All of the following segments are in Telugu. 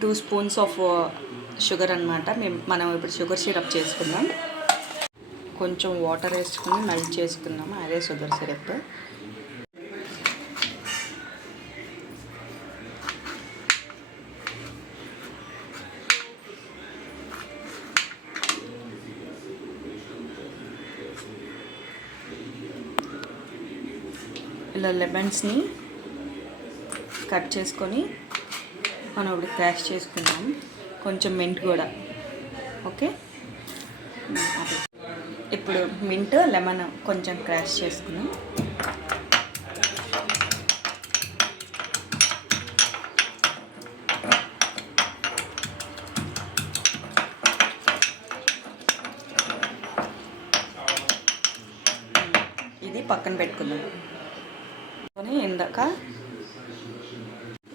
టూ స్పూన్స్ ఆఫ్ షుగర్ అనమాట. మనం ఇప్పుడు షుగర్ సిరప్ చేసుకుందాం. కొంచెం వాటర్ వేసుకుని మెల్ట్ చేసుకున్నాము, అదే షుగర్ సిరప్. ఇలా లెమన్స్ని కట్ చేసుకొని మనం ఇప్పుడు క్రాష్ చేసుకున్నాం. కొంచెం మింట్ కూడా. ఓకే, ఇప్పుడు మింట్ లెమన్ కొంచెం క్రాష్ చేసుకున్నాం. ఇది పక్కన పెట్టుకుందాం.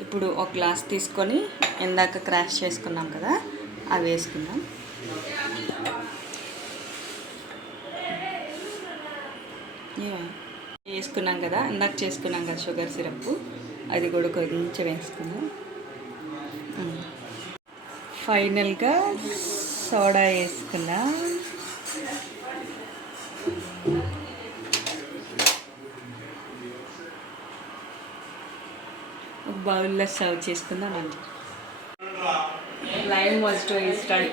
ఇప్పుడు ఒక గ్లాస్ తీసుకొని ఇందాక క్రాష్ చేసుకున్నాం కదా, అవి వేసుకుందాం. వేసుకున్నాం కదా, ఇందాక చేసుకున్నాం కదా షుగర్ సిరప్, అది కూడా కొంచెం వేసుకుందాం. ఫైనల్గా సోడా వేసుకుందాం. ఒక బౌల్లో సర్వ్ చేసుకుందాం. Lime mojito is ready.